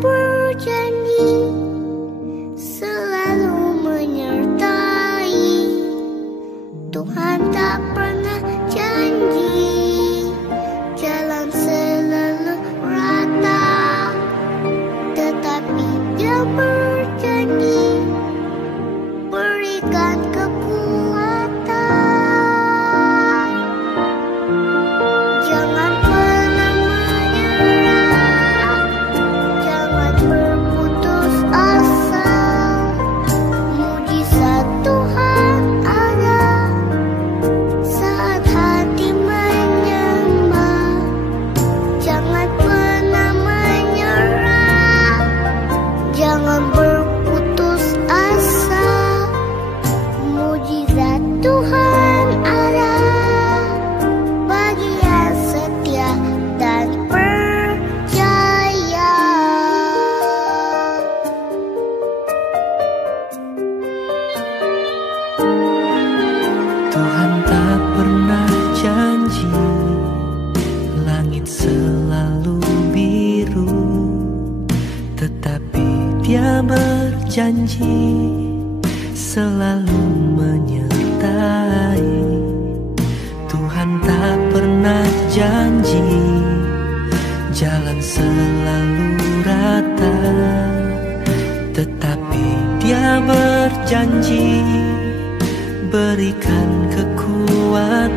berjanji selalu menyertai. Tuhan tak pernah janji jalan selalu rata, tetapi Dia berjanji berikan kekuatan. Jangan pernah menyerah, jangan berputus asa. Mujizat Tuhan ada saat hati menyembah. Jangan pernah menyerah, jangan berputus asa. Mujizat Tuhan ada bagi yang setia dan percaya. Tuhan tak pernah janji langit selalu biru, tetapi Dia berjanji selalu menyertai. Tuhan tak pernah janji jalan selalu rata, tetapi Dia berjanji berikan kekuatan.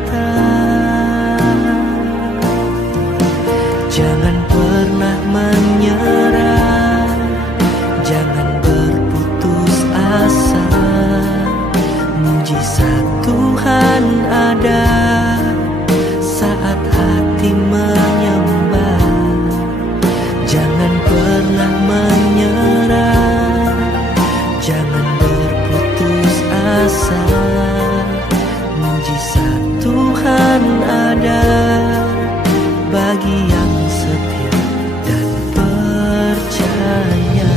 Jangan pernah menyerah, jangan berputus asa. Mujizat Tuhan ada saat hati menyembah. Jangan pernah menyerah, jangan berputus asa. Mujizat Tuhan ada bagi yang setia dan percaya.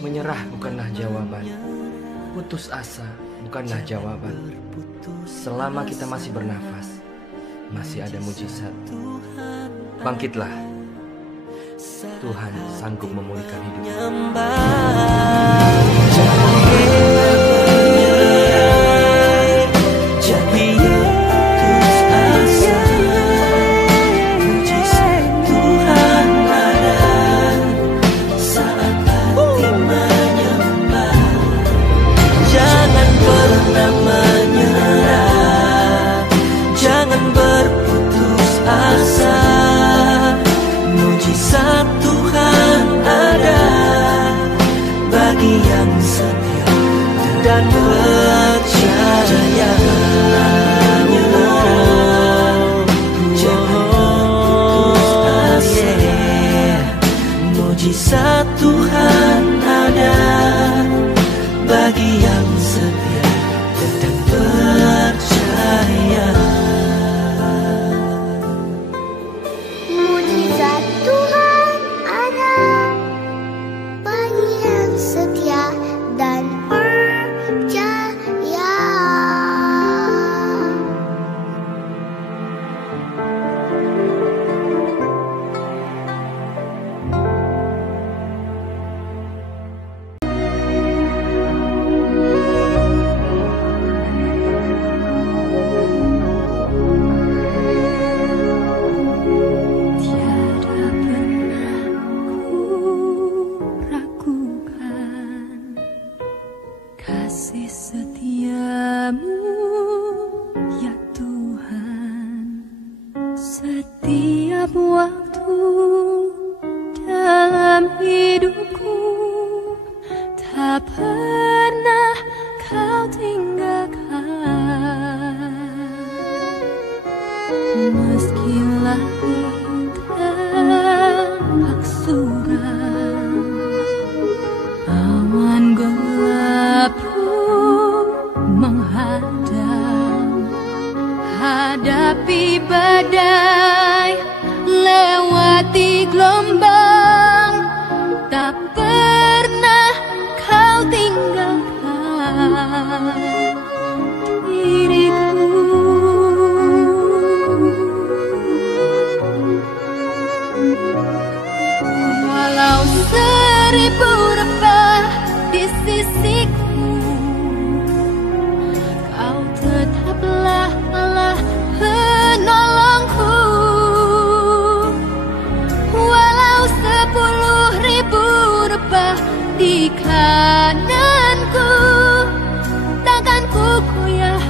Menyerah bukanlah jawaban, putus asa bukanlah jawaban. Selama kita masih bernafas, masih ada mujizat. Bangkitlah, Tuhan sanggup memulihkan hidup. Mujizat Tuhan ada bagi yang setia dan percaya. Jangan putus asa. Mujizat Tuhan ada bagi yang setia dan percaya. Mujizat Tuhan ada bagi yang setia dan percaya. Tiada pernah ku ragukan kasih setiamu, ya Tuhan. Setiap waktu dalam hidupku tak pernah Kau tinggalkan. Meski langit tampak suram, awan gelap pun menghadang. Hadapi badai, lewati gelombang, tak pernah kau tinggalkan diriku. Walau seribu rebah di sisiku, kau tetaplah Allah penolongku. Walau 10.000 rebah di kananku, takkan ku goyah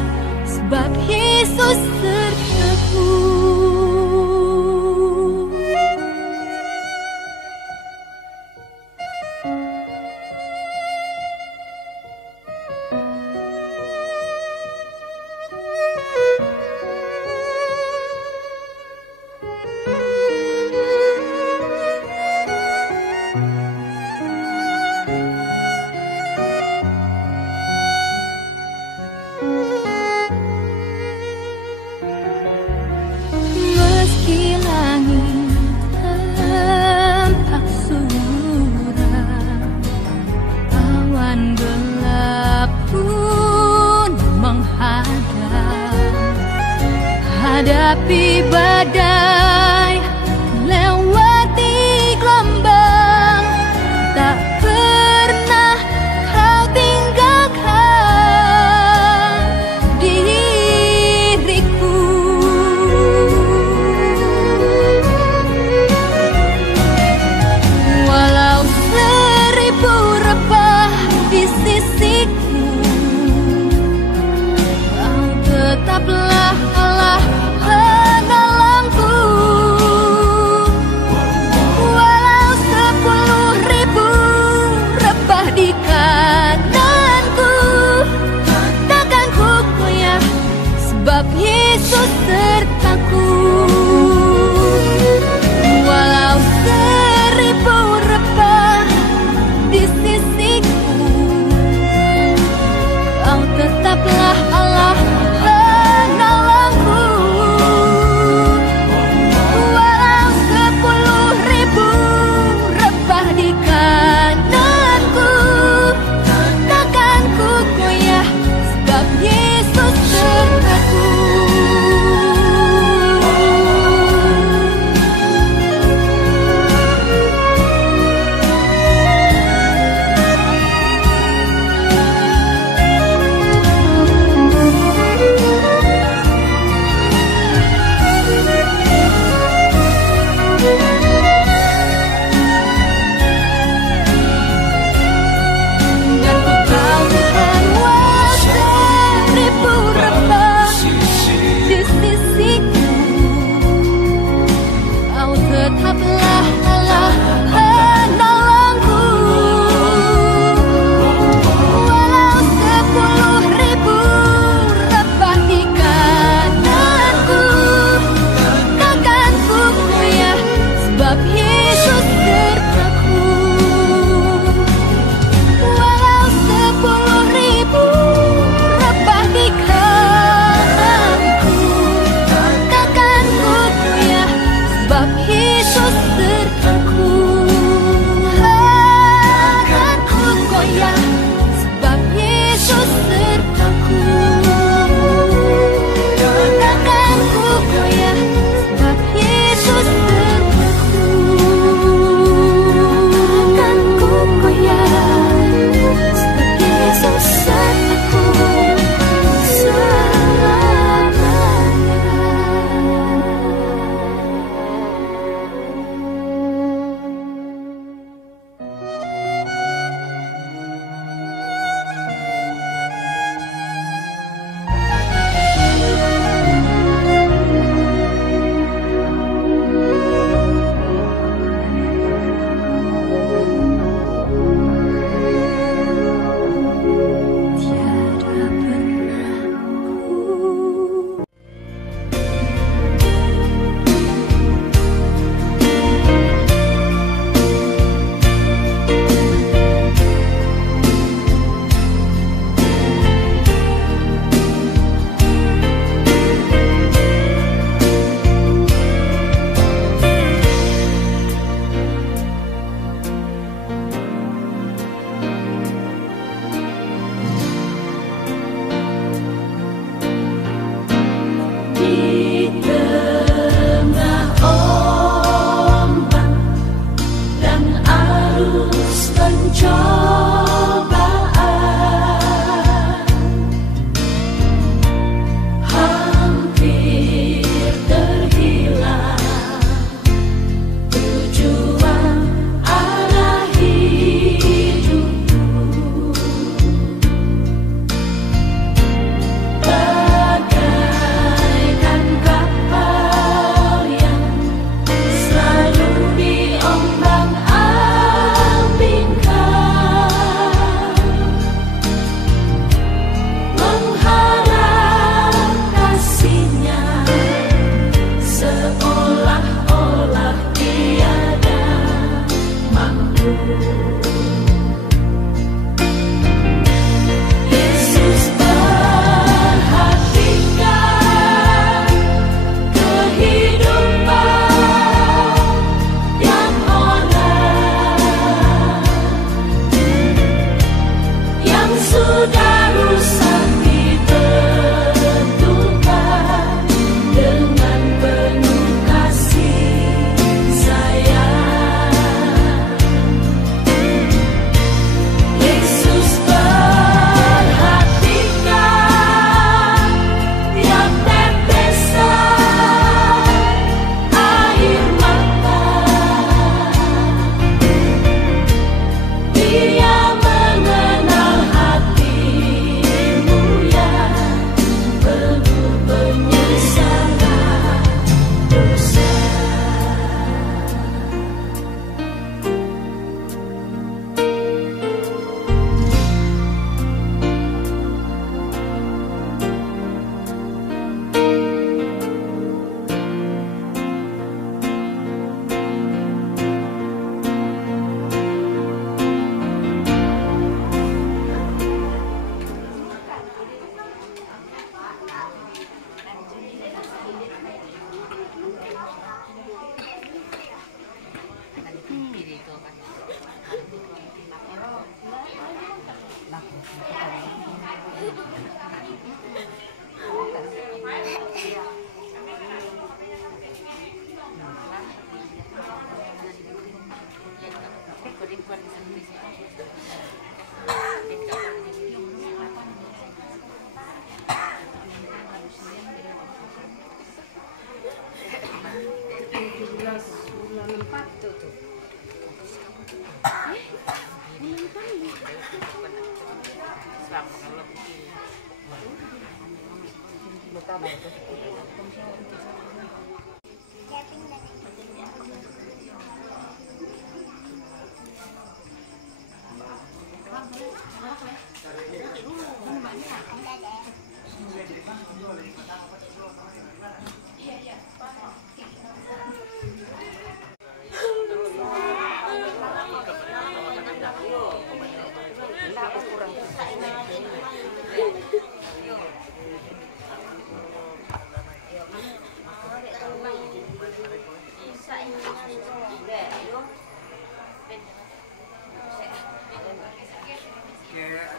sebab Yesus sertaku. Meski langit tampak suram, awan gelap pun menghadang. Hadapi badai, lewati gelombang, tak pernah kau tinggalkan diriku. Walau 1000 rebah di sisiku, kau tetaplah Allah penolongku.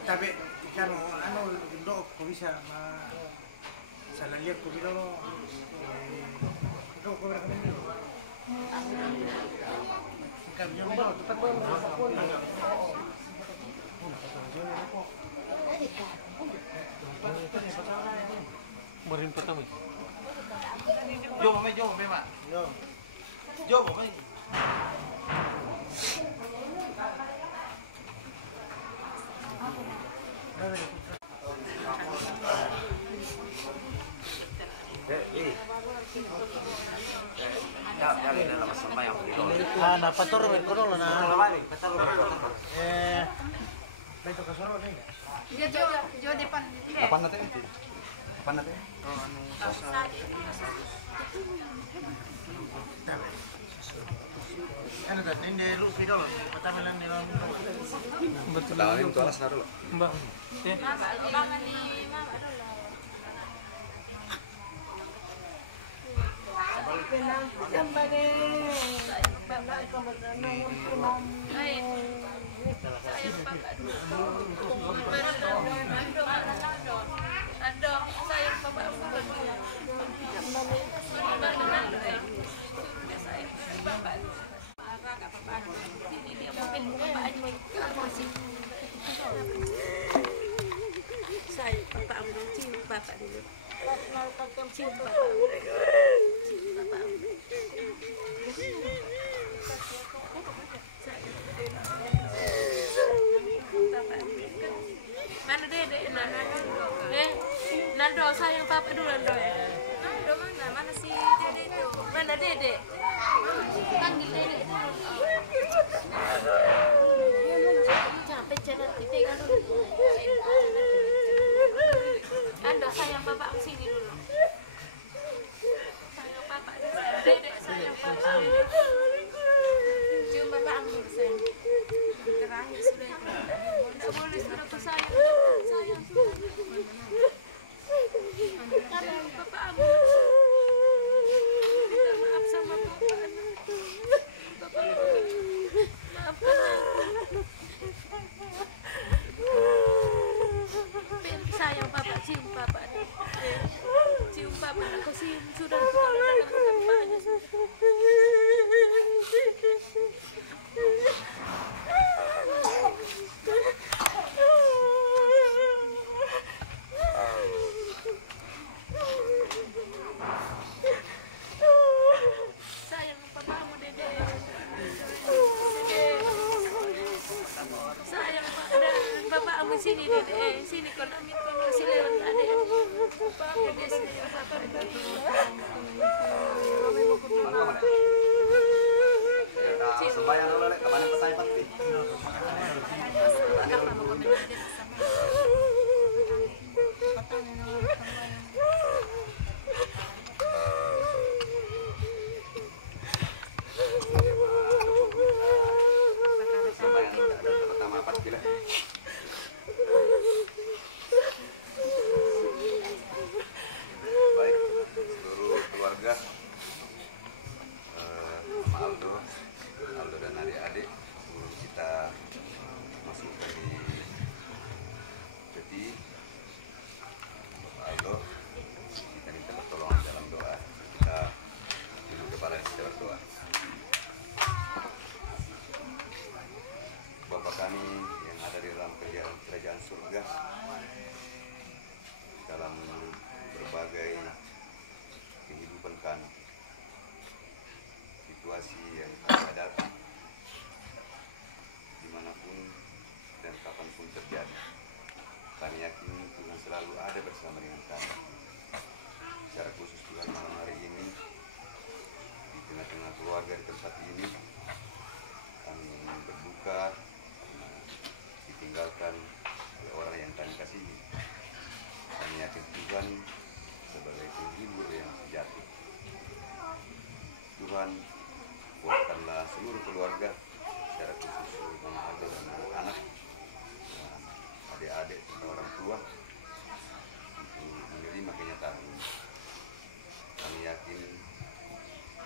Tapi kan do ko bisa salah lihat ko bilo do ko berapa ini kan yo do tepat Marin pertama. Jo mame mak. Jo mame. Dapat turun kono lah nah. Beto kasoro nih. Dia jo depan. Kapan nanti? Ano tadi ini lu video lo, pertama lang nila. Betul. Tahu itu alas naruh lo. Mbak. Bangan di mama dulu. Bapak dulu. Cium bapak. Mana Dede? Nando sayang papa dulu Nando. Nando mana si Dede itu? Mana Dede? Panggil Dede. Capek jalan kita dulu. Nando sayang papa sini dulu. Sayang papa. Dede sayang papa. Cium bapak ambil sayang. Terakhir sudah. Tidak boleh sudah tuh sayang sudah. Sayang papa ambil. Minta maaf sama papa. Papa maafkan aku. Sayang papa, cium papa. Cium papa, aku cium sudah tempatnya. Sayang papamu Dede. Sayang bapakmu sini Dede. Sini kau nak minta kasih lewat Dede. Papa Dede sayang papa Dede. Sembayang dulu lek, kemana pesai pasti. Baik, seluruh keluarga Aldo dan adik-adik, sebelum kita masukkan di peti Bapak Aldo, kita minta pertolongan dalam doa. Kita tunduk kepala dan kita berdoa. Bapak kami yang ada di dalam kerajaan surga, dalam berbagai kehidupan kami, terjadi. Kami yakin Tuhan selalu ada bersama dengan kami. Secara khusus Tuhan malam hari ini di tengah-tengah keluarga di tempat ini kami berduka karena ditinggalkan oleh orang yang kami kasihi. Kami yakin Tuhan sebagai penghibur yang sejati. Tuhan kuatkanlah seluruh keluarga, secara khusus Mama Aldo dan anak-anak, adik-adik serta orang tua untuk menerima kenyataan ini. Kami yakin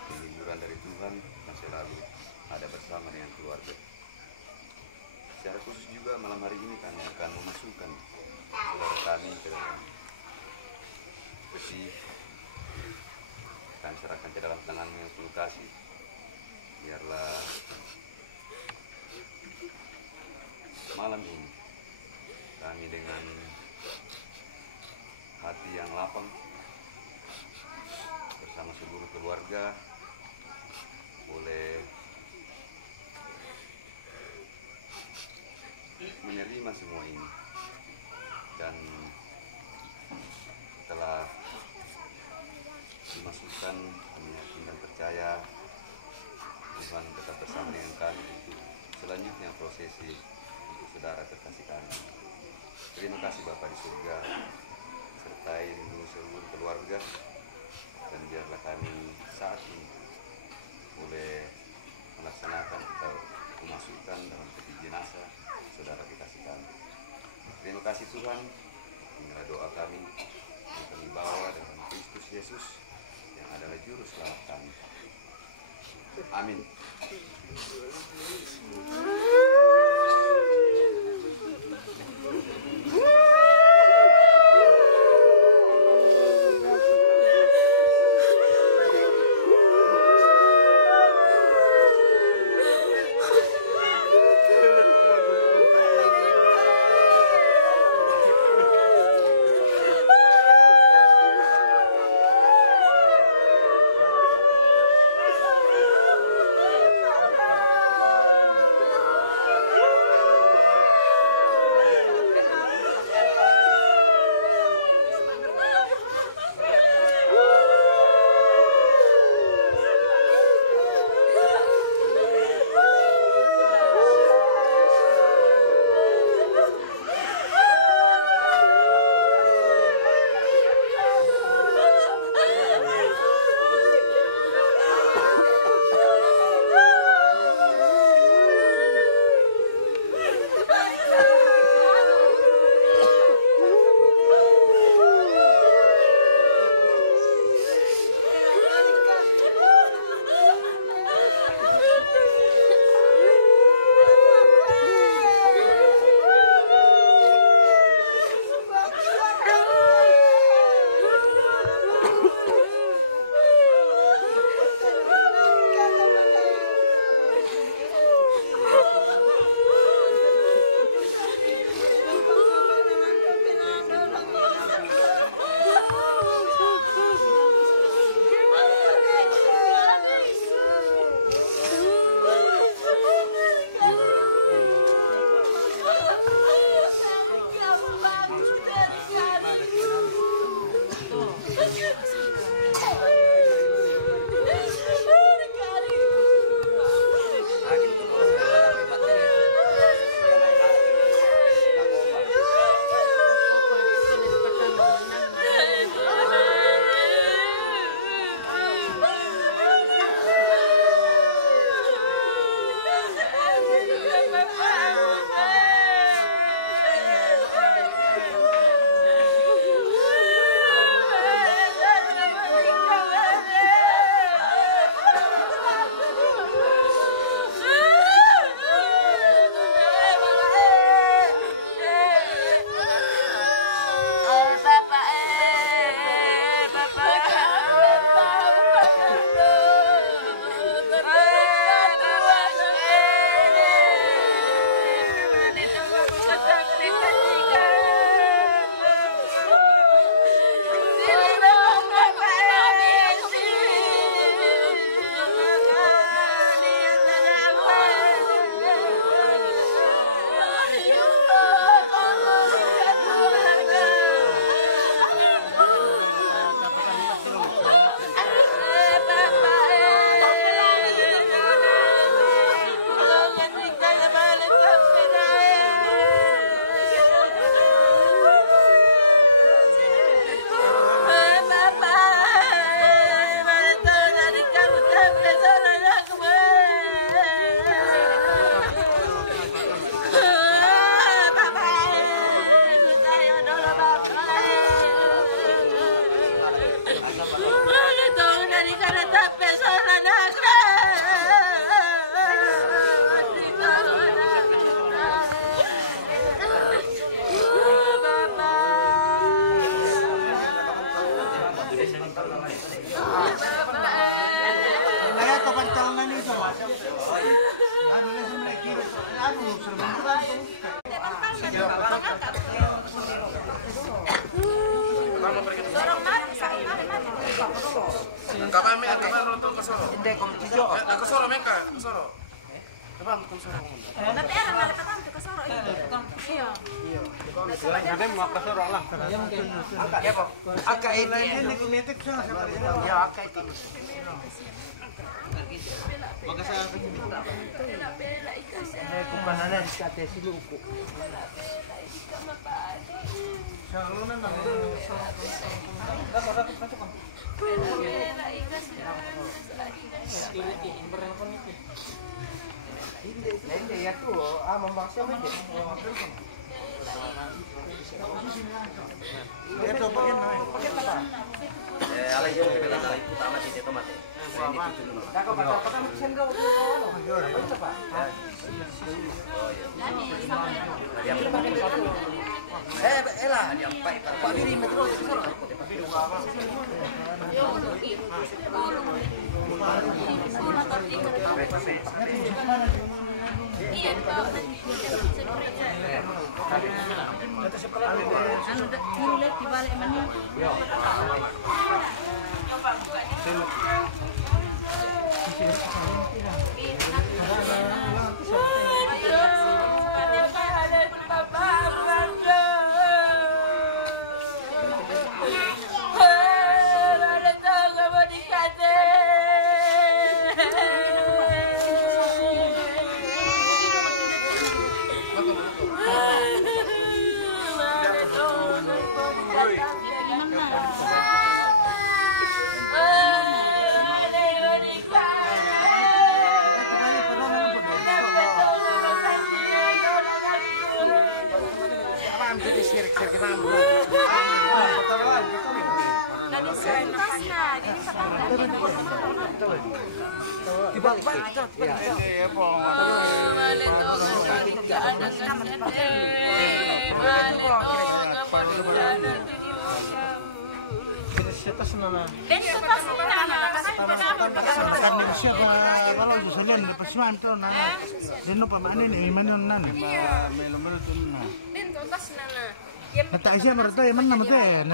penghiburan dari Tuhan akan selalu ada bersama dengan keluarga. Secara khusus juga malam hari ini kami akan memasukkan saudara kami ke dalam peti. Kami serahkan ke dalam tangan-Mu yang penuh kasih. Biarlah malam ini kami dengan hati yang lapang bersama seluruh keluarga boleh menerima semua ini, dan setelah dimasukkan kami yakin dan percaya Tuhan tetap bersama dengan kami untuk selanjutnya prosesi untuk saudara terkasih kami. Terima kasih Bapa di surga, sertai seluruh keluarga, dan biarlah kami saat ini boleh melaksanakan atau memasukkan dalam peti jenazah saudara dikasih kami. Terima kasih Tuhan, inilah doa kami yang kami bawa dalam Kristus Yesus yang adalah juru selamat kami. Amin.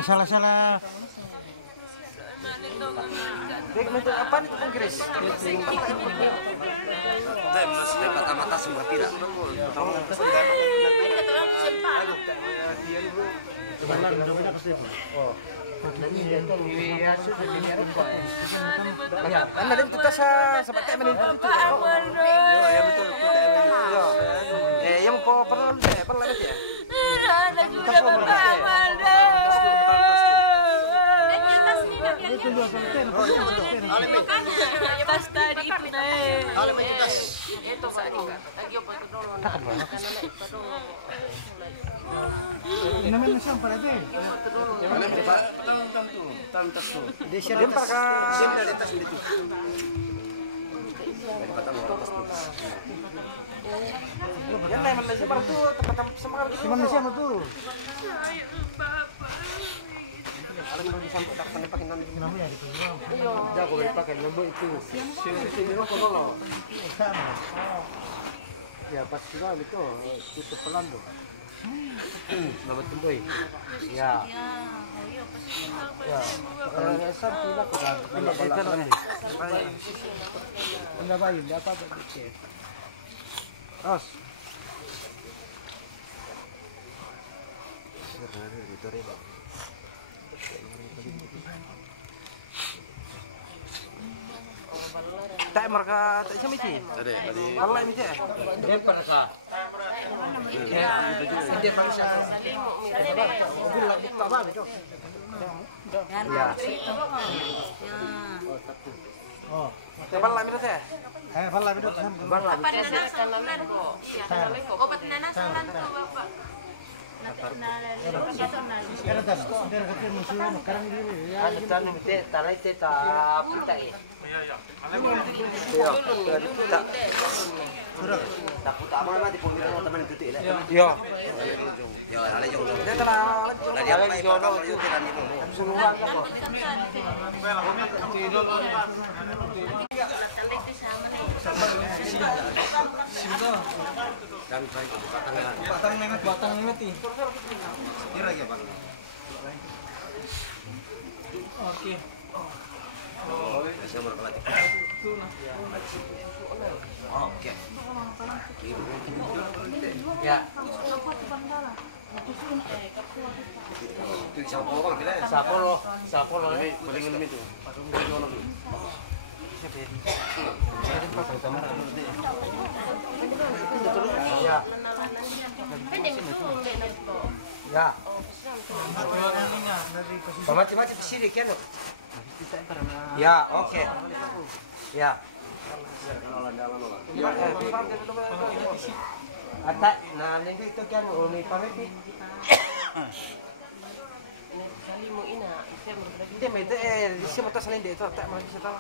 Salah-salah. Apa itu Bung Chris? Maksudnya mata-mata semua tidak. Anda dan kita seperti menit itu. Ya betul. Yang pernah lihat ya? Tas tadi itu deh. Itu lagi apa Namanya siapa lagi? Dia pakai yang lain Malaysia baru tuh tempat semangat gitu. Cuman siapa tuh? Kalau mau disampai tak pakai nanti Namanya di Pulau. jago dipakai nombor itu. Sini kok dulu. Ya pas juga gitu, itu pelan tuh. Nama temboy. Ya. Ya. Satu lah kan. Anda bayi, apa begitu. Os. Tak mereka tak sama sih. Tadi Kalau ini sih. Dia mereka. Dia bangsa. Bulan buka apa itu? Ya. Oh. Tebal lah itu sih. Pala itu Apa nanas bulan kok? Iya. Obat nanas bulan kok Bapak. Oke. Oke. Ya. Sapolo ini paling ini tuh. Ya. Ya. Mati-mati sini kan. Ya, oke. Ya. Atak, nah lagi itu kan uni pamit. Kali mau ina, dia mete di sini motor salin dia itu tak mau kita tahu.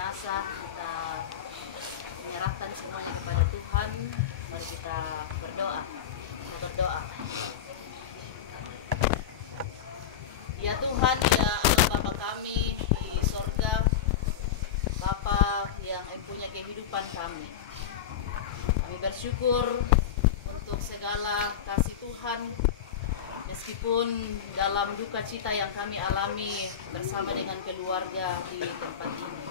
jenazah, kita menyerahkan semuanya kepada Tuhan. Mari kita berdoa. Ya Tuhan, ya Allah Bapa kami di sorga, Bapa yang mempunyai kehidupan kami. Kami bersyukur untuk segala kasih Tuhan, meskipun dalam duka cita yang kami alami bersama dengan keluarga di tempat ini.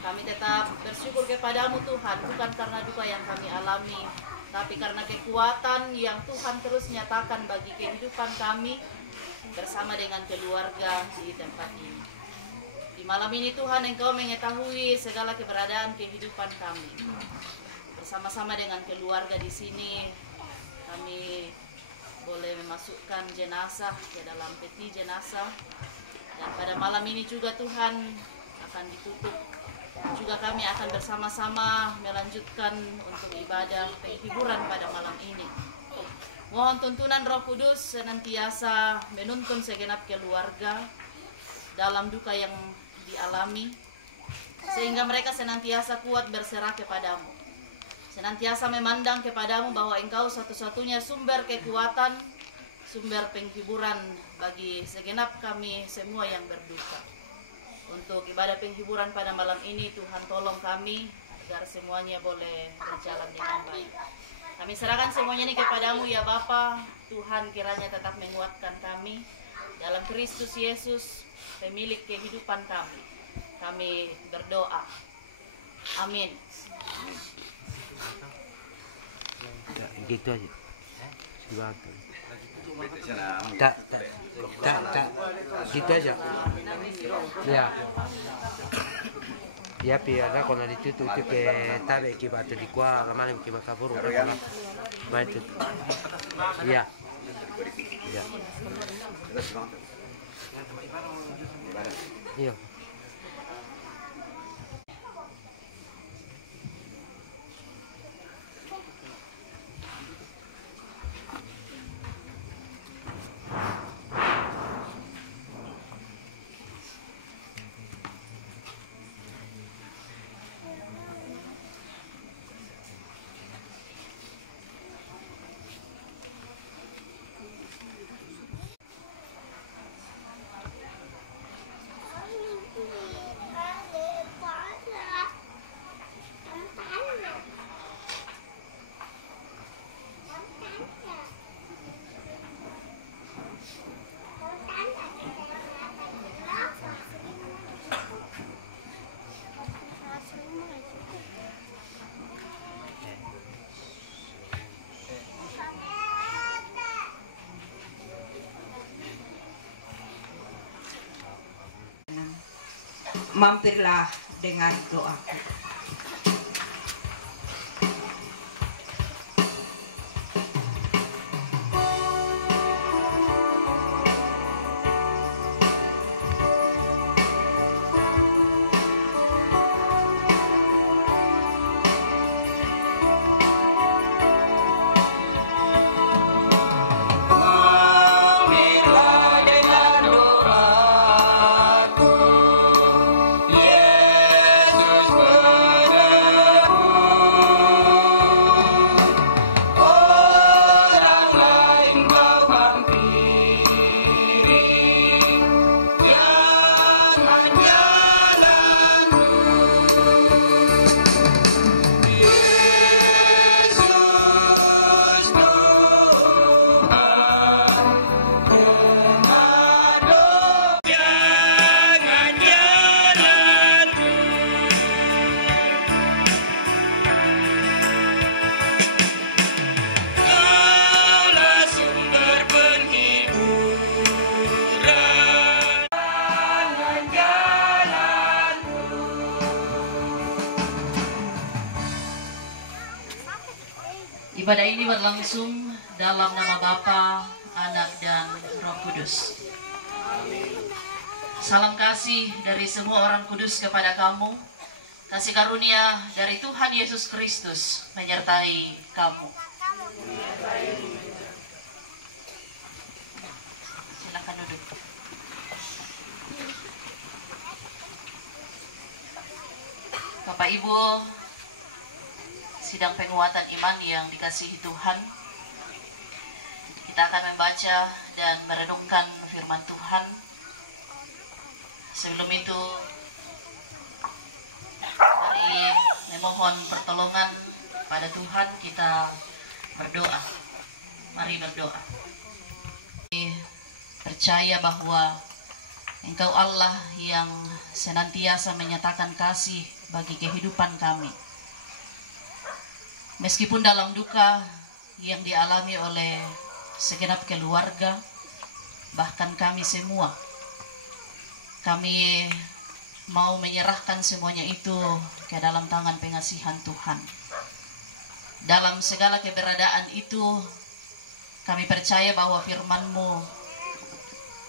Kami tetap bersyukur kepadamu Tuhan, bukan karena duka yang kami alami, tapi karena kekuatan yang Tuhan terus nyatakan bagi kehidupan kami bersama dengan keluarga di tempat ini. Di malam ini Tuhan, Engkau mengetahui segala keberadaan kehidupan kami. Bersama-sama dengan keluarga di sini, kami boleh memasukkan jenazah ke dalam peti jenazah. Dan pada malam ini juga Tuhan akan ditutup. Juga kami akan bersama-sama melanjutkan untuk ibadah penghiburan pada malam ini. Mohon tuntunan Roh Kudus senantiasa menuntun segenap keluarga dalam duka yang dialami, sehingga mereka senantiasa kuat berserah kepadamu. senantiasa memandang kepadamu bahwa Engkau satu-satunya sumber kekuatan, sumber penghiburan bagi segenap kami semua yang berduka. Untuk ibadah penghiburan pada malam ini, Tuhan tolong kami agar semuanya boleh berjalan dengan baik. Kami serahkan semuanya ini kepadamu ya Bapa. Tuhan kiranya tetap menguatkan kami dalam Kristus Yesus, pemilik kehidupan kami. Kami berdoa. Amin. Gitu aja. Silakan. Tak. Gitu aja. Ya. Ya, piada con la lititud que tabe que va te di qua, la mano che va cavolo. Vai tu. Ya. Ya. Iya. Mampirlah dengan doaku. Ibadah ini berlangsung dalam nama Bapa, Anak, dan Roh Kudus. Salam kasih dari semua orang kudus kepada kamu. Kasih karunia dari Tuhan Yesus Kristus menyertai kamu. Silakan duduk. Bapak Ibu, sidang penguatan iman yang dikasihi Tuhan, kita akan membaca dan merenungkan firman Tuhan. Sebelum itu, mari memohon pertolongan pada Tuhan, kita berdoa. Mari berdoa. Percaya bahwa Engkau Allah yang senantiasa menyatakan kasih bagi kehidupan kami. Meskipun dalam duka yang dialami oleh segenap keluarga, bahkan kami semua, kami mau menyerahkan semuanya itu ke dalam tangan pengasihan Tuhan. Dalam segala keberadaan itu, kami percaya bahwa firman-Mu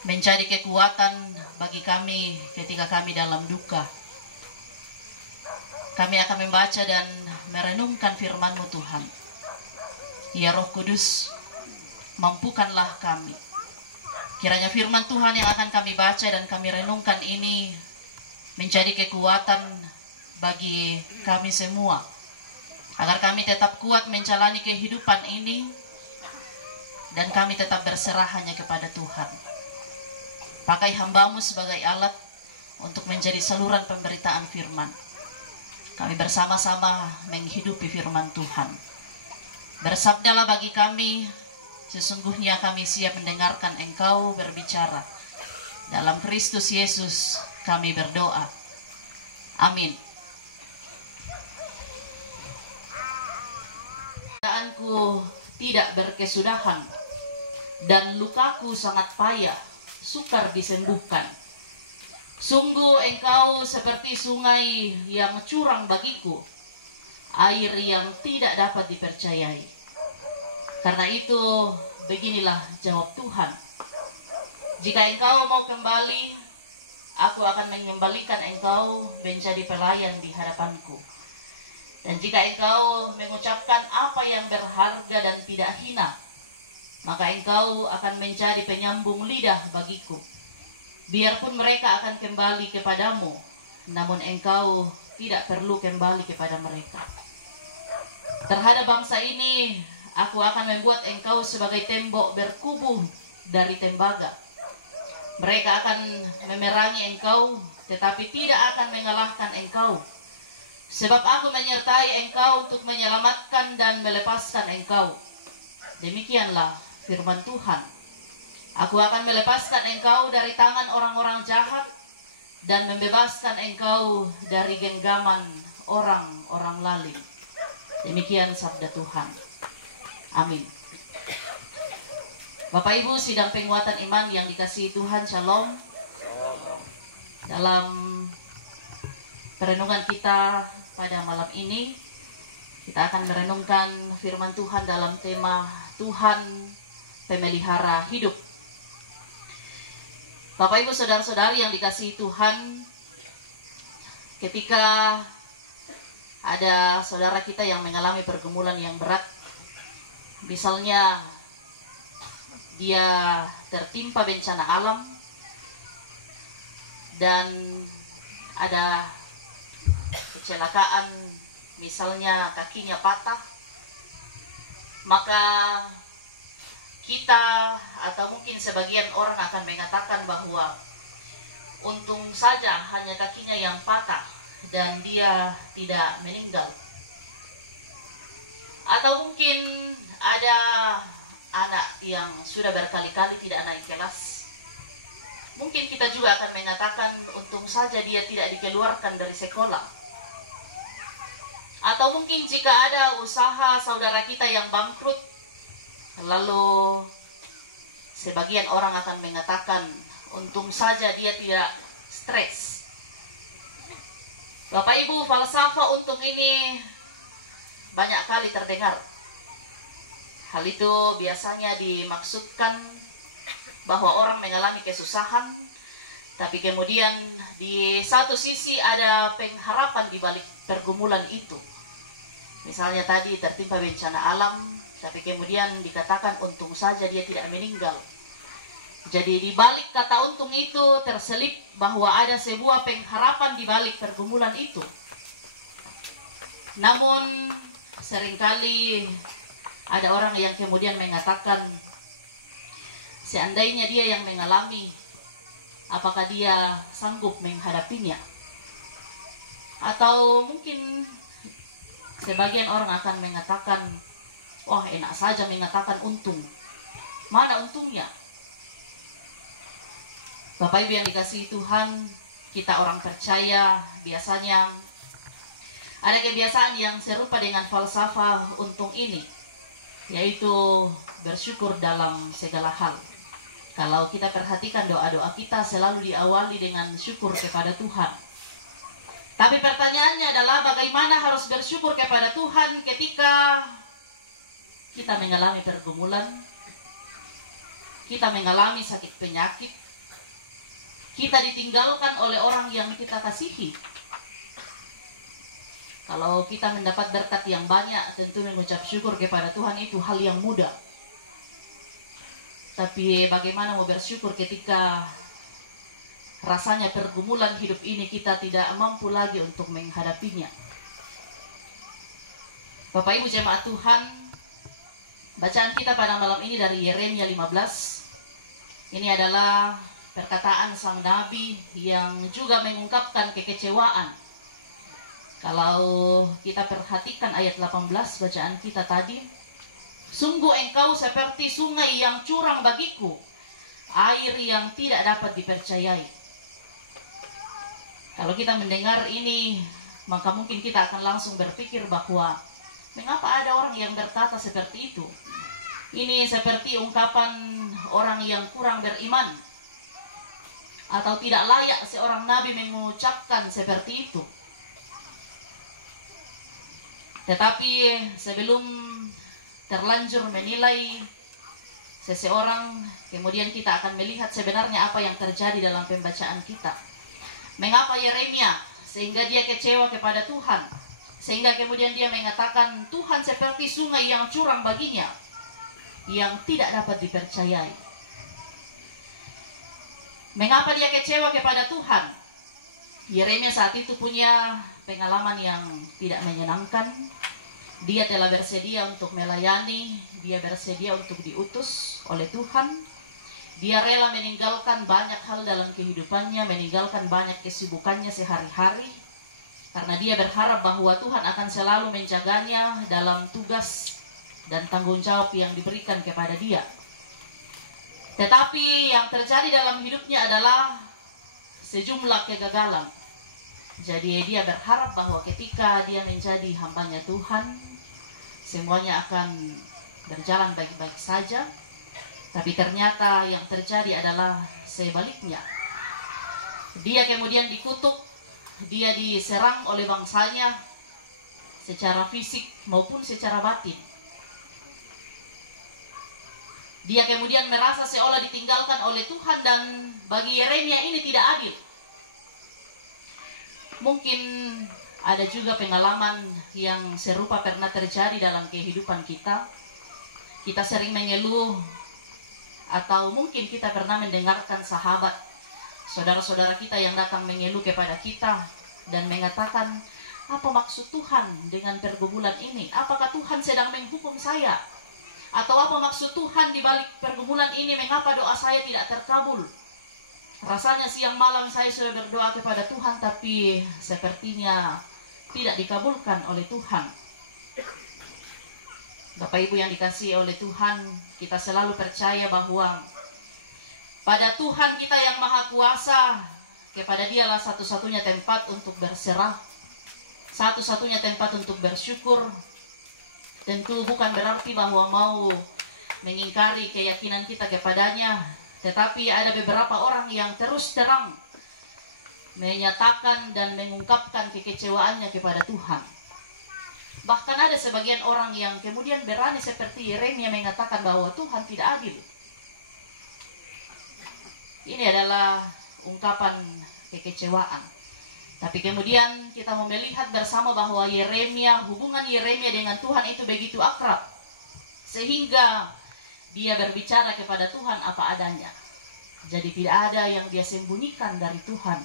menjadi kekuatan bagi kami ketika kami dalam duka. Kami akan membaca dan merenungkan firman-Mu Tuhan. Ya Roh Kudus, mampukanlah kami. Kiranya firman Tuhan yang akan kami baca dan kami renungkan ini menjadi kekuatan bagi kami semua. agar kami tetap kuat menjalani kehidupan ini, dan kami tetap berserah hanya kepada Tuhan. Pakai hamba-Mu sebagai alat untuk menjadi saluran pemberitaan firman. Kami bersama-sama menghidupi firman Tuhan. Bersabdalah bagi kami, sesungguhnya kami siap mendengarkan Engkau berbicara. Dalam Kristus Yesus kami berdoa. Amin. Keadaanku tidak berkesudahan, dan lukaku sangat payah, sukar disembuhkan. Sungguh Engkau seperti sungai yang curang bagiku, air yang tidak dapat dipercayai. Karena itu, beginilah jawab Tuhan. Jika Engkau mau kembali, aku akan mengembalikan Engkau menjadi pelayan di hadapanku. Dan jika Engkau mengucapkan apa yang berharga dan tidak hina, maka Engkau akan menjadi penyambung lidah bagiku. Biarpun mereka akan kembali kepadamu, namun Engkau tidak perlu kembali kepada mereka. Terhadap bangsa ini, aku akan membuat Engkau sebagai tembok berkubu dari tembaga. Mereka akan memerangi Engkau, tetapi tidak akan mengalahkan Engkau. Sebab aku menyertai Engkau untuk menyelamatkan dan melepaskan Engkau. Demikianlah firman Tuhan. Aku akan melepaskan Engkau dari tangan orang-orang jahat dan membebaskan Engkau dari genggaman orang-orang lalim. Demikian sabda Tuhan. Amin. Bapak Ibu sidang penguatan iman yang dikasihi Tuhan, Shalom. Dalam perenungan kita pada malam ini, kita akan merenungkan firman Tuhan dalam tema Tuhan Pemelihara Hidup. Bapak Ibu saudara-saudari yang dikasihi Tuhan, ketika ada saudara kita yang mengalami pergumulan yang berat, misalnya dia tertimpa bencana alam dan ada kecelakaan, misalnya kakinya patah, maka kita atau mungkin sebagian orang akan mengatakan bahwa untung saja hanya kakinya yang patah dan dia tidak meninggal. Atau mungkin ada anak yang sudah berkali-kali tidak naik kelas. Mungkin kita juga akan mengatakan untung saja dia tidak dikeluarkan dari sekolah. Atau mungkin jika ada usaha saudara kita yang bangkrut, lalu sebagian orang akan mengatakan untung saja dia tidak stres. Bapak Ibu, falsafah untung ini banyak kali terdengar. Hal itu biasanya dimaksudkan bahwa orang mengalami kesusahan, tapi kemudian di satu sisi ada pengharapan di balik pergumulan itu. Misalnya tadi tertimpa bencana alam, tapi kemudian dikatakan untung saja dia tidak meninggal. Jadi di balik kata untung itu terselip bahwa ada sebuah pengharapan di balik pergumulan itu. Namun seringkali ada orang yang kemudian mengatakan, seandainya dia yang mengalami, apakah dia sanggup menghadapinya? Atau mungkin sebagian orang akan mengatakan, wah enak saja mengatakan untung. Mana untungnya? Bapak Ibu yang dikasihi Tuhan, kita orang percaya biasanya ada kebiasaan yang serupa dengan falsafah untung ini, yaitu bersyukur dalam segala hal. Kalau kita perhatikan doa-doa kita selalu diawali dengan syukur kepada Tuhan. Tapi pertanyaannya adalah bagaimana harus bersyukur kepada Tuhan ketika kita mengalami pergumulan, kita mengalami sakit penyakit, kita ditinggalkan oleh orang yang kita kasihi. Kalau kita mendapat berkat yang banyak, tentu mengucap syukur kepada Tuhan itu hal yang mudah. Tapi bagaimana mau bersyukur ketika rasanya pergumulan hidup ini kita tidak mampu lagi untuk menghadapinya? Bapak Ibu jemaat Tuhan, bacaan kita pada malam ini dari Yeremia 15. Ini adalah perkataan sang nabi yang juga mengungkapkan kekecewaan. Kalau kita perhatikan ayat 18 bacaan kita tadi, sungguh engkau seperti sungai yang curang bagiku, air yang tidak dapat dipercayai. Kalau kita mendengar ini, maka mungkin kita akan langsung berpikir bahwa mengapa ada orang yang berkata seperti itu? Ini seperti ungkapan orang yang kurang beriman, atau tidak layak seorang nabi mengucapkan seperti itu. Tetapi sebelum terlanjur menilai seseorang, kemudian kita akan melihat sebenarnya apa yang terjadi dalam pembacaan kita. Mengapa Yeremia sehingga dia kecewa kepada Tuhan, sehingga kemudian dia mengatakan Tuhan seperti sungai yang curang baginya, yang tidak dapat dipercayai. Mengapa dia kecewa kepada Tuhan? Yeremia saat itu punya pengalaman yang tidak menyenangkan. Dia telah bersedia untuk melayani, dia bersedia untuk diutus oleh Tuhan. Dia rela meninggalkan banyak hal dalam kehidupannya, meninggalkan banyak kesibukannya sehari-hari, karena dia berharap bahwa Tuhan akan selalu menjaganya dalam tugas dan tanggung jawab yang diberikan kepada dia. Tetapi yang terjadi dalam hidupnya adalah sejumlah kegagalan. Jadi dia berharap bahwa ketika dia menjadi hambanya Tuhan, semuanya akan berjalan baik-baik saja. Tapi ternyata yang terjadi adalah sebaliknya. Dia kemudian dikutuk, dia diserang oleh bangsanya secara fisik maupun secara batin. Dia kemudian merasa seolah ditinggalkan oleh Tuhan, dan bagi Yeremia ini tidak adil. Mungkin ada juga pengalaman yang serupa pernah terjadi dalam kehidupan kita. Kita sering mengeluh, atau mungkin kita pernah mendengarkan sahabat, saudara-saudara kita yang datang mengeluh kepada kita dan mengatakan, apa maksud Tuhan dengan pergumulan ini? Apakah Tuhan sedang menghukum saya? Atau apa maksud Tuhan di balik pergumulan ini? Mengapa doa saya tidak terkabul? Rasanya siang malam saya sudah berdoa kepada Tuhan, tapi sepertinya tidak dikabulkan oleh Tuhan. Bapak Ibu yang dikasihi oleh Tuhan, kita selalu percaya bahwa pada Tuhan kita yang Maha Kuasa, kepada Dialah satu-satunya tempat untuk berserah, satu-satunya tempat untuk bersyukur. Tentu bukan berarti bahwa mau mengingkari keyakinan kita kepadanya, tetapi ada beberapa orang yang terus terang menyatakan dan mengungkapkan kekecewaannya kepada Tuhan. Bahkan ada sebagian orang yang kemudian berani seperti Yeremia mengatakan bahwa Tuhan tidak adil. Ini adalah ungkapan kekecewaan. Tapi kemudian kita mau melihat bersama bahwa hubungan Yeremia dengan Tuhan itu begitu akrab, sehingga dia berbicara kepada Tuhan apa adanya. Jadi tidak ada yang dia sembunyikan dari Tuhan.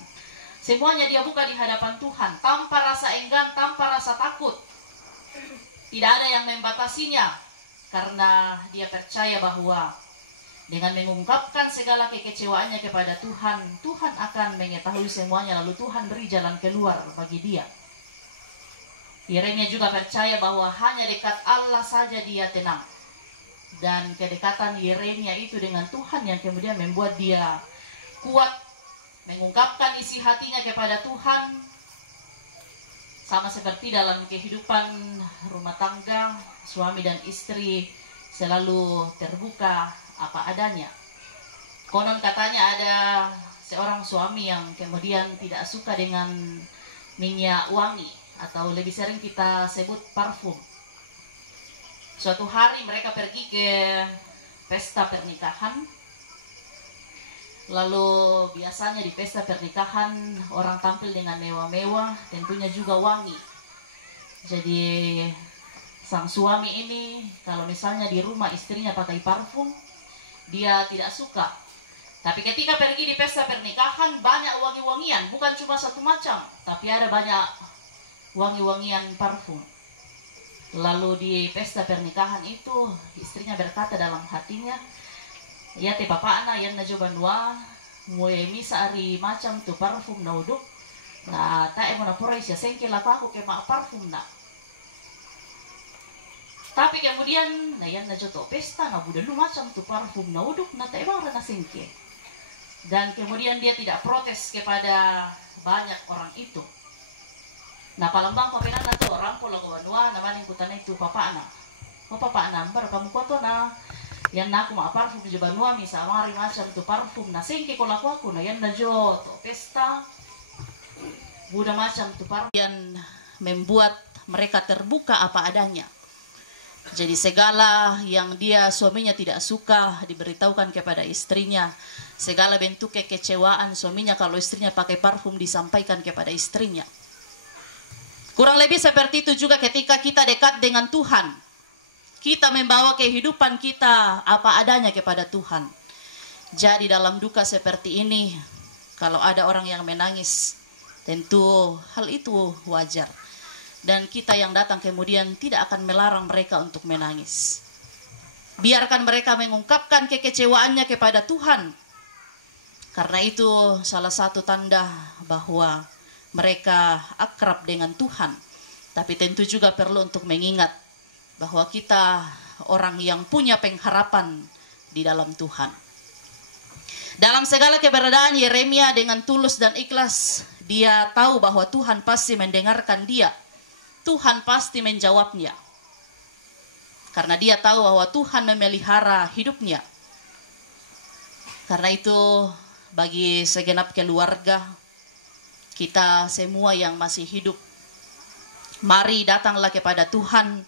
Semuanya dia buka di hadapan Tuhan, tanpa rasa enggan, tanpa rasa takut. Tidak ada yang membatasinya, karena dia percaya bahwa dengan mengungkapkan segala kekecewaannya kepada Tuhan, Tuhan akan mengetahui semuanya, lalu Tuhan beri jalan keluar bagi dia. Yeremia juga percaya bahwa hanya dekat Allah saja dia tenang. Dan kedekatan Yeremia itu dengan Tuhan yang kemudian membuat dia kuat mengungkapkan isi hatinya kepada Tuhan. Sama seperti dalam kehidupan rumah tangga, suami dan istri selalu terbuka apa adanya. Konon katanya ada seorang suami yang kemudian tidak suka dengan minyak wangi, atau lebih sering kita sebut parfum. Suatu hari mereka pergi ke pesta pernikahan. Lalu biasanya di pesta pernikahan orang tampil dengan mewah-mewah, tentunya juga wangi. Jadi sang suami ini kalau misalnya di rumah istrinya pakai parfum, dia tidak suka. Tapi ketika pergi di pesta pernikahan banyak wangi-wangian, bukan cuma satu macam, tapi ada banyak wangi-wangian parfum. Lalu di pesta pernikahan itu istrinya berkata dalam hatinya, ya te papa ana yang na jobanwa moe misa ari macam tu parfum na uduk na ta emo na pura isya sengke aku ke ma parfum na. Tapi kemudian na yan na joto pesta na budalu macam tu parfum na uduk na ta emo na sengke. Dan kemudian dia tidak protes kepada banyak orang itu. Nah palambang papinan na to orang pola kawanwa naman yung kutana itu papa na. O papa na bar kamu ko to na yan na ako ma parfum di banwa misa mari macam tu parfum na sengke ko aku na yan na jo to pesta buda macam tu parfum yang membuat mereka terbuka apa adanya. Jadi segala yang dia suaminya tidak suka diberitahukan kepada istrinya. Segala bentuk kekecewaan suaminya kalau istrinya pakai parfum disampaikan kepada istrinya. Kurang lebih seperti itu juga ketika kita dekat dengan Tuhan. Kita membawa kehidupan kita apa adanya kepada Tuhan. Jadi dalam duka seperti ini, kalau ada orang yang menangis, tentu hal itu wajar. Dan kita yang datang kemudian tidak akan melarang mereka untuk menangis. Biarkan mereka mengungkapkan kekecewaannya kepada Tuhan. Karena itu salah satu tanda bahwa mereka akrab dengan Tuhan. Tapi tentu juga perlu untuk mengingat bahwa kita orang yang punya pengharapan di dalam Tuhan. Dalam segala keberadaan Yeremia dengan tulus dan ikhlas, dia tahu bahwa Tuhan pasti mendengarkan dia. Tuhan pasti menjawabnya. Karena dia tahu bahwa Tuhan memelihara hidupnya. Karena itu bagi segenap keluarga, kita semua yang masih hidup, mari datanglah kepada Tuhan.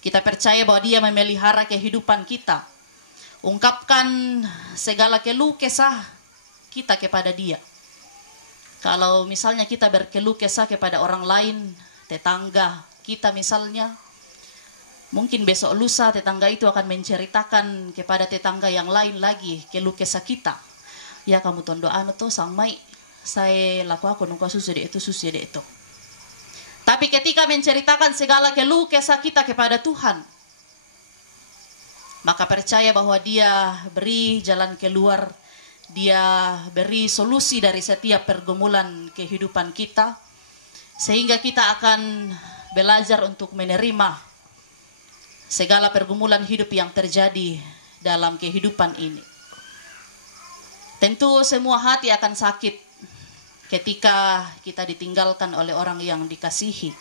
Kita percaya bahwa Dia memelihara kehidupan kita. Ungkapkan segala keluh kesah kita kepada Dia. Kalau misalnya kita berkeluh kesah kepada orang lain, tetangga kita misalnya, mungkin besok lusa tetangga itu akan menceritakan kepada tetangga yang lain lagi keluh kesah kita. Ya kamu tondo anu tuh samai saya laku aku nunggu susu de itu. Tapi ketika menceritakan segala keluh kesah kita kepada Tuhan, maka percaya bahwa Dia beri jalan keluar, Dia beri solusi dari setiap pergumulan kehidupan kita, sehingga kita akan belajar untuk menerima segala pergumulan hidup yang terjadi dalam kehidupan ini. Tentu semua hati akan sakit ketika kita ditinggalkan oleh orang yang dikasihi.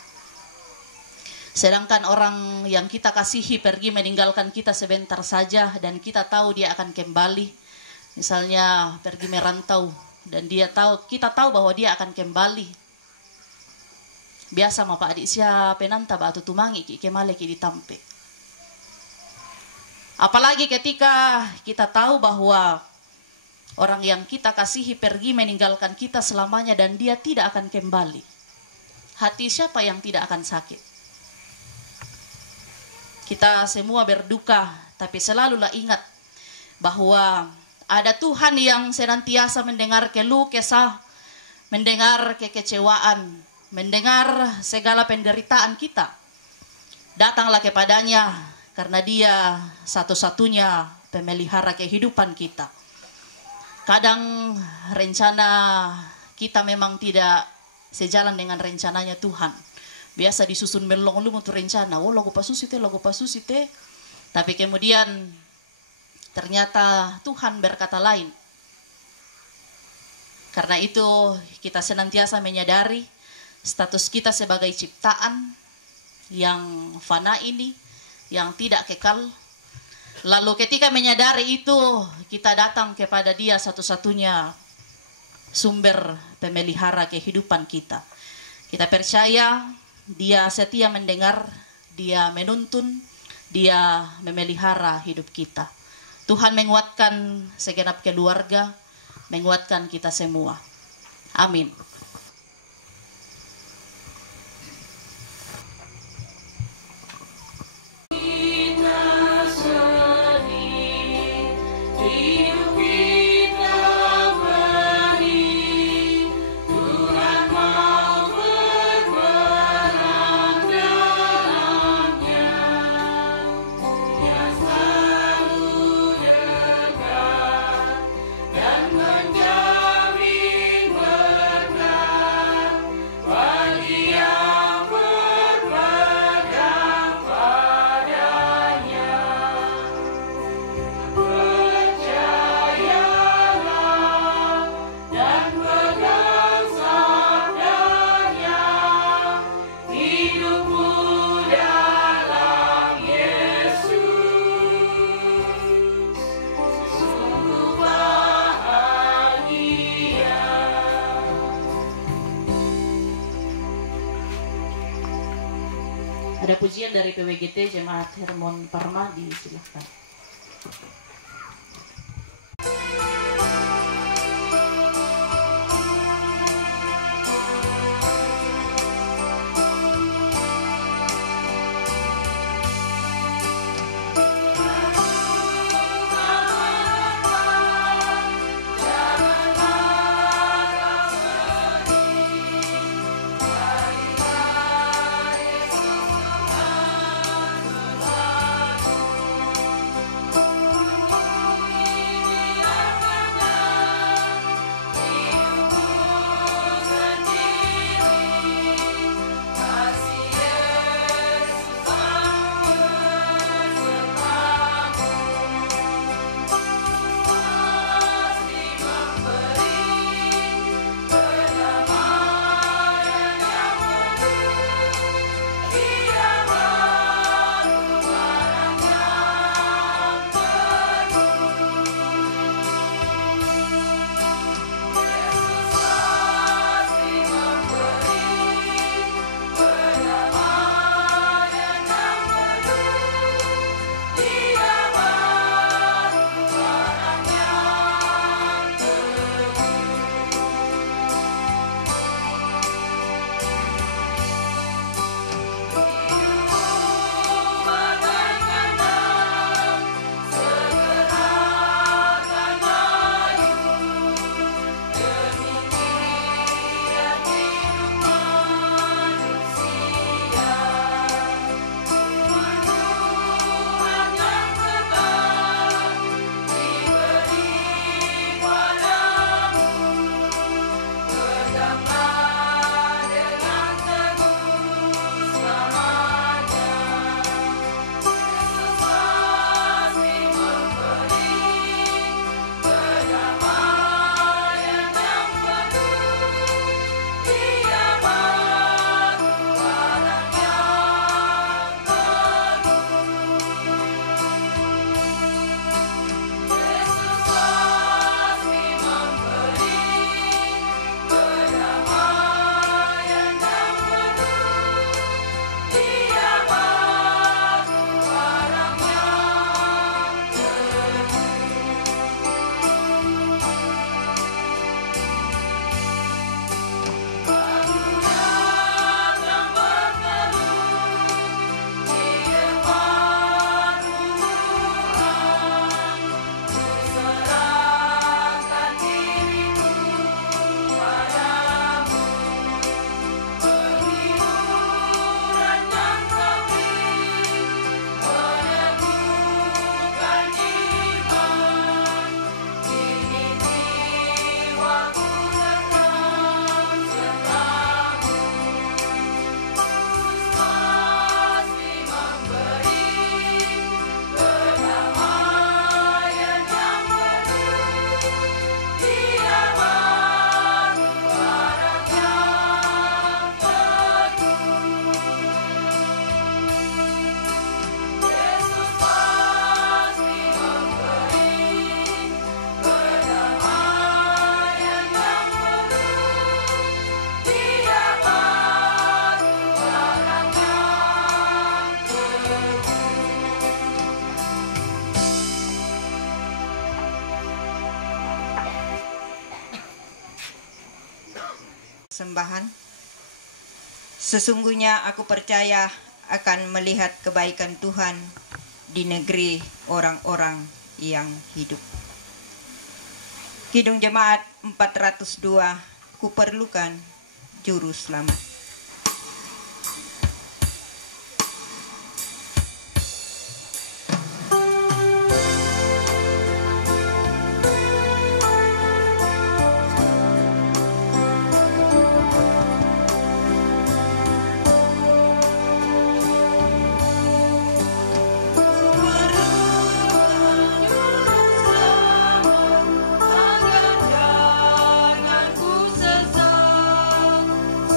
Sedangkan orang yang kita kasihi pergi meninggalkan kita sebentar saja dan kita tahu dia akan kembali. Misalnya pergi merantau dan kita tahu bahwa dia akan kembali. Biasa Pak adik siapa nanta batu tumangi ki kemale ki ditampe. Apalagi ketika kita tahu bahwa orang yang kita kasihi pergi meninggalkan kita selamanya dan dia tidak akan kembali. Hati siapa yang tidak akan sakit? Kita semua berduka, tapi selalulah ingat bahwa ada Tuhan yang senantiasa mendengar keluh kesah, mendengar kekecewaan, mendengar segala penderitaan kita. Datanglah kepadanya karena Dia satu-satunya pemelihara kehidupan kita. Kadang rencana kita memang tidak sejalan dengan rencananya Tuhan. Biasa disusun melong-melong untuk rencana. Oh lagu pasusite. Tapi kemudian ternyata Tuhan berkata lain. Karena itu kita senantiasa menyadari status kita sebagai ciptaan yang fana ini, yang tidak kekal. Lalu ketika menyadari itu, kita datang kepada Dia satu-satunya sumber pemelihara kehidupan kita. Kita percaya Dia setia mendengar, Dia menuntun, Dia memelihara hidup kita. Tuhan menguatkan segenap keluarga, menguatkan kita semua. Amin. Tuhan mau berperang dalamnya. Ada pujian dari PWGT Jemaat Hermon Parma, disilahkan. Sembahan. Sesungguhnya aku percaya akan melihat kebaikan Tuhan di negeri orang-orang yang hidup. Kidung Jemaat 402, kuperlukan juru selamat.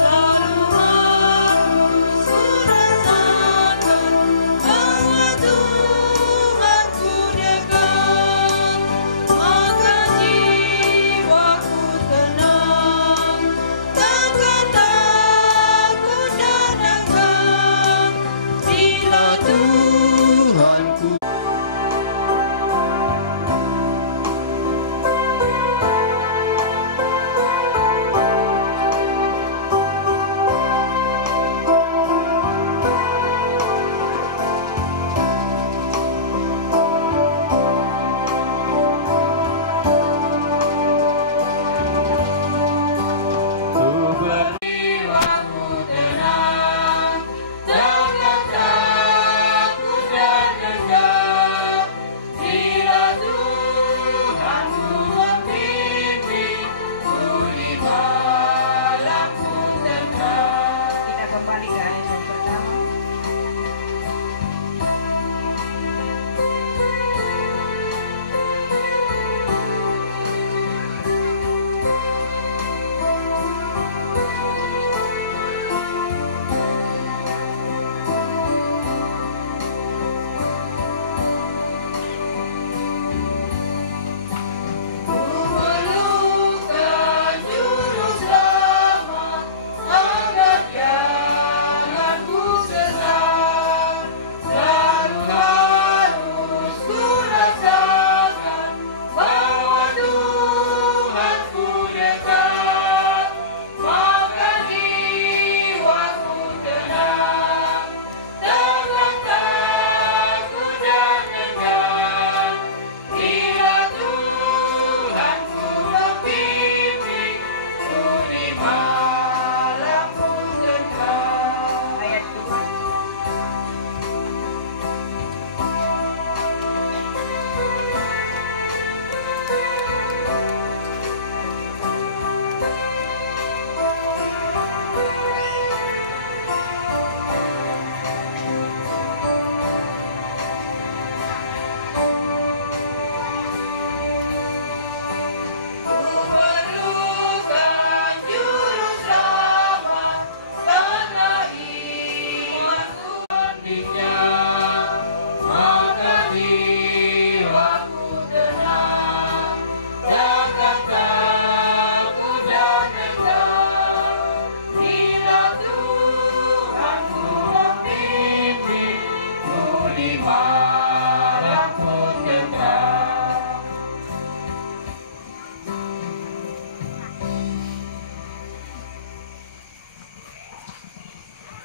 Sorrow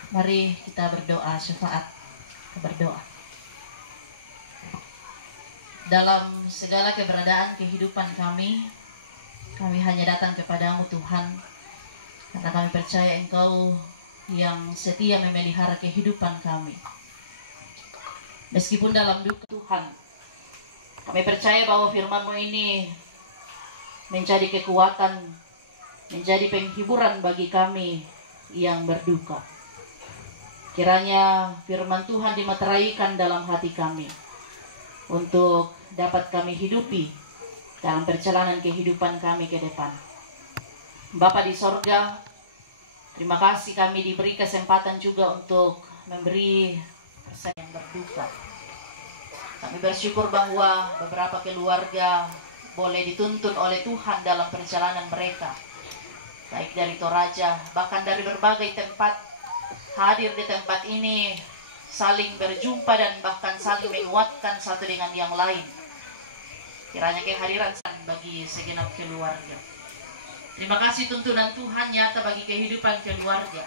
Mari kita berdoa, syafaat berdoa. Dalam segala keberadaan kehidupan kami hanya datang kepadamu Tuhan, karena kami percaya Engkau yang setia memelihara kehidupan kami. Meskipun dalam duka Tuhan, kami percaya bahwa firman-Mu ini menjadi kekuatan, menjadi penghiburan bagi kami yang berduka. Kiranya firman Tuhan dimeteraikan dalam hati kami untuk dapat kami hidupi dalam perjalanan kehidupan kami ke depan. Bapa di sorga, terima kasih kami diberi kesempatan juga untuk memberi persen yang berduka. Kami bersyukur bahwa beberapa keluarga boleh dituntun oleh Tuhan dalam perjalanan mereka, baik dari Toraja, bahkan dari berbagai tempat hadir di tempat ini, saling berjumpa dan bahkan saling menguatkan satu dengan yang lain. Kiranya kehadiran bagi segenap keluarga. Terima kasih tuntunan Tuhan nyata bagi kehidupan keluarga.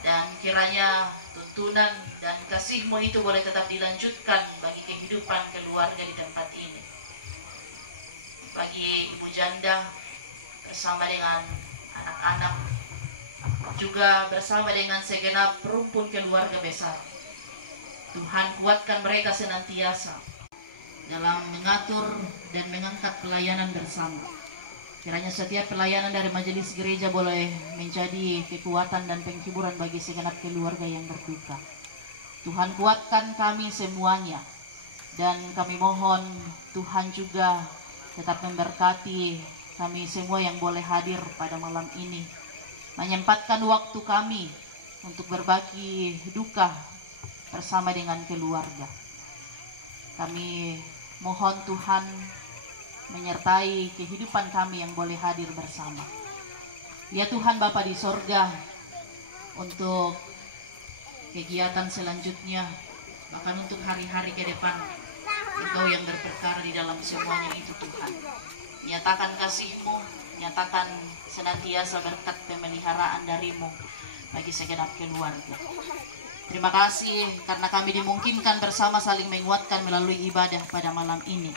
Dan kiranya tuntunan dan kasih-Mu itu boleh tetap dilanjutkan bagi kehidupan keluarga di tempat ini. Bagi ibu janda bersama dengan anak-anak, juga bersama dengan segenap rumpun keluarga besar. Tuhan kuatkan mereka senantiasa dalam mengatur dan mengangkat pelayanan bersama. Kiranya setiap pelayanan dari majelis gereja boleh menjadi kekuatan dan penghiburan bagi segenap keluarga yang berduka. Tuhan kuatkan kami semuanya, dan kami mohon Tuhan juga tetap memberkati kami semua yang boleh hadir pada malam ini, menyempatkan waktu kami untuk berbagi duka bersama dengan keluarga. Kami mohon Tuhan menyertai kehidupan kami yang boleh hadir bersama. Ya Tuhan Bapa di sorga, untuk kegiatan selanjutnya, bahkan untuk hari-hari ke depan, Engkau yang berperkara di dalam semuanya itu Tuhan. Nyatakan kasih-Mu, nyatakan senantiasa berkat pemeliharaan dari-Mu bagi segenap keluarga. Terima kasih karena kami dimungkinkan bersama saling menguatkan melalui ibadah pada malam ini.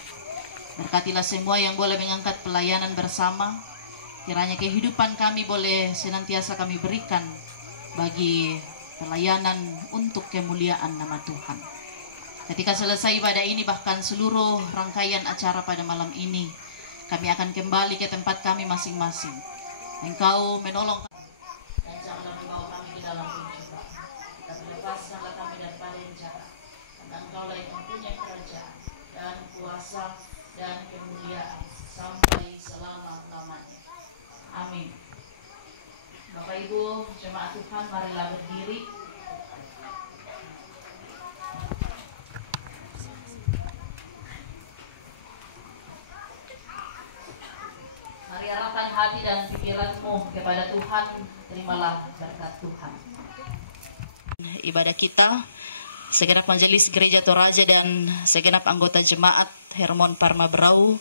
Berkatilah semua yang boleh mengangkat pelayanan bersama. Kiranya kehidupan kami boleh senantiasa kami berikan bagi pelayanan untuk kemuliaan nama Tuhan. Ketika selesai ibadah ini, bahkan seluruh rangkaian acara pada malam ini, kami akan kembali ke tempat kami masing-masing. Engkau menolong dan janganlah membawa kami ke dalam pencobaan. Tapi lepaskanlah kami daripada bencana. Karena Engkaulah yang mempunyai kerajaan dan kuasa dan kemuliaan sampai selama-lamanya. Amin. Bapak Ibu jemaat Tuhan, marilah berdiri. Mari arahkan hati dan pikiranmu kepada Tuhan, terimalah berkat Tuhan. Ibadah kita, segenap majelis gereja Toraja dan segenap anggota jemaat Hermon Parma Brau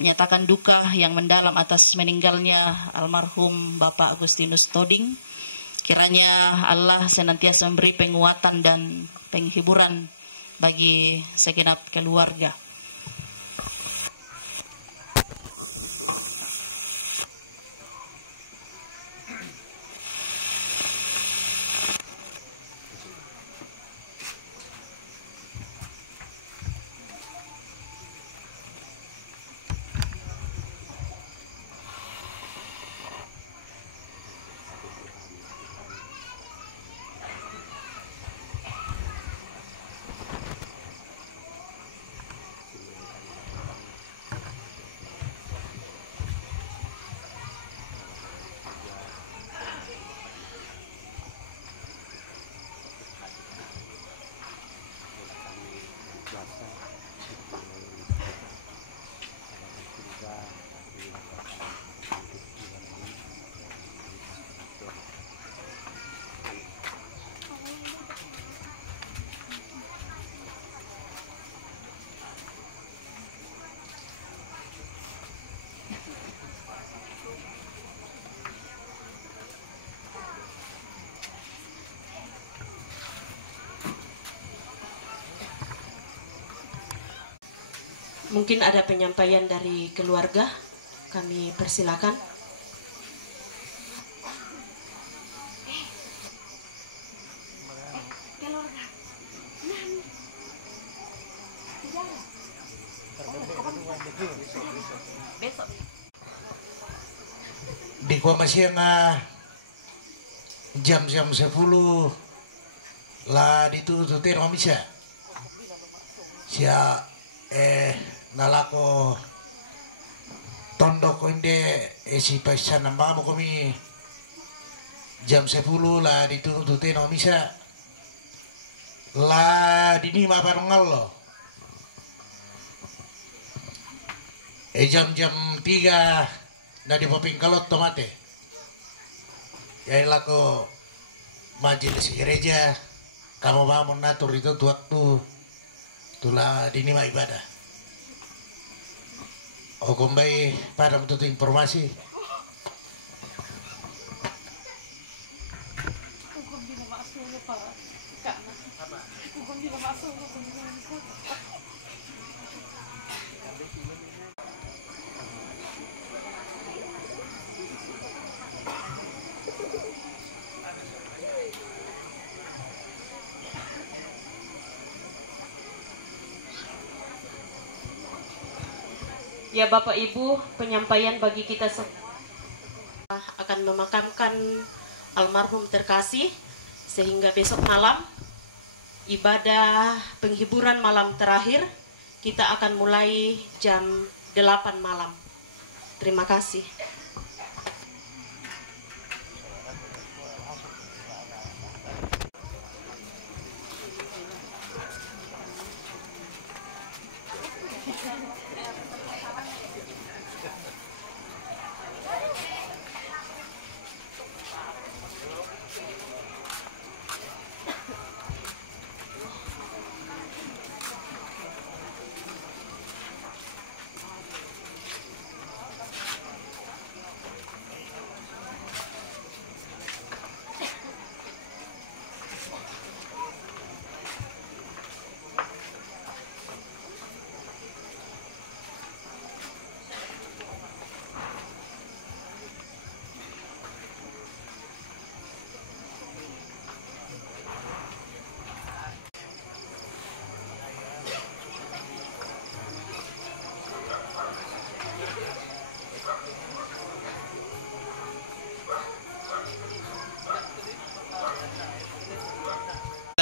menyatakan duka yang mendalam atas meninggalnya almarhum Bapak Agustinus Toding. Kiranya Allah senantiasa memberi penguatan dan penghiburan bagi segenap keluarga. Mungkin ada penyampaian dari keluarga, kami persilakan. Di komasiang jam-jam 10 lah ditututin omisa sia nalako tondok inde si pasan nambah mo kami jam 10 lah ditututin omisa lah dini maparongal lo jam-jam 3 na di popingkalot tomate ya lako majelis gereja kamu mau natur itu waktu tulah dini mah ibadah kembali pada untuk informasi Ya Bapak Ibu, penyampaian bagi kita semua akan memakamkan almarhum terkasih sehingga besok malam ibadah penghiburan malam terakhir kita akan mulai jam 8 malam. Terima kasih.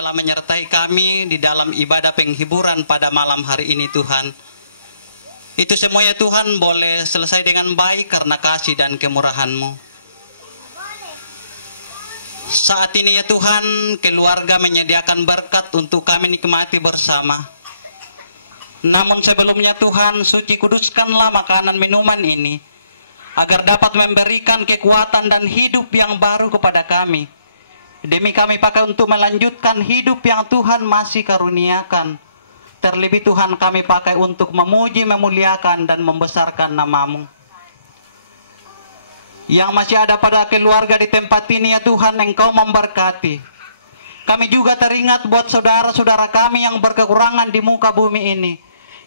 Telah menyertai kami di dalam ibadah penghiburan pada malam hari ini Tuhan. Itu semuanya Tuhan boleh selesai dengan baik karena kasih dan kemurahan-Mu. Saat ini ya Tuhan, keluarga menyediakan berkat untuk kami nikmati bersama. Namun sebelumnya Tuhan, suci kuduskanlah makanan minuman ini, agar dapat memberikan kekuatan dan hidup yang baru kepada kami. Demi kami pakai untuk melanjutkan hidup yang Tuhan masih karuniakan. Terlebih Tuhan kami pakai untuk memuji, memuliakan, dan membesarkan nama-Mu. Yang masih ada pada keluarga di tempat ini ya Tuhan, Engkau memberkati. Kami juga teringat buat saudara-saudara kami yang berkekurangan di muka bumi ini.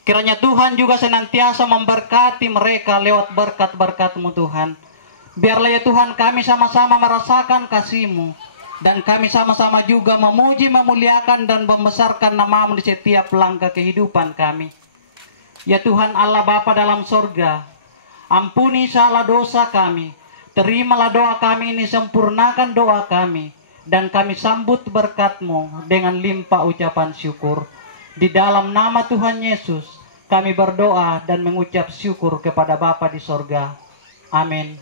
Kiranya Tuhan juga senantiasa memberkati mereka lewat berkat-berkat-Mu Tuhan. Biarlah ya Tuhan kami sama-sama merasakan kasih-Mu. Dan kami sama-sama juga memuji, memuliakan, dan membesarkan nama-Mu di setiap langkah kehidupan kami. Ya Tuhan Allah Bapa dalam sorga, ampuni salah dosa kami. Terimalah doa kami ini, sempurnakan doa kami. Dan kami sambut berkat-Mu dengan limpah ucapan syukur. Di dalam nama Tuhan Yesus, kami berdoa dan mengucap syukur kepada Bapa di sorga. Amin.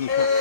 Nika.